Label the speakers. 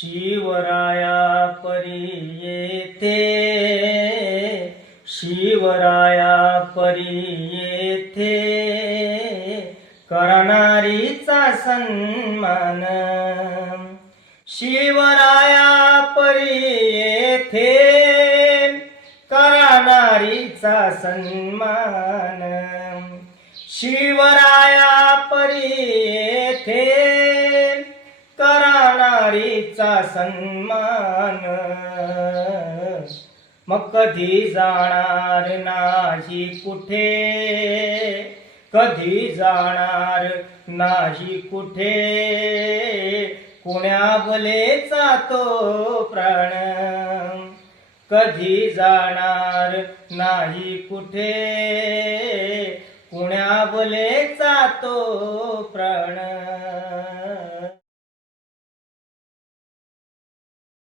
Speaker 1: शिवराया परी येथे शिवराया परी येथे करणारीचा सन्मान. शिवराया परी येथे करणारीचा सन्मान. शिवराया परी येथे सन्मान. मग कधी जाणार नाही कुठे? कधी जाणार नाही कुठे? कुण्या बोलेचा तो प्राण? कधी जाणार नाही कुठे? कुण्या बोलेचा तो प्राण?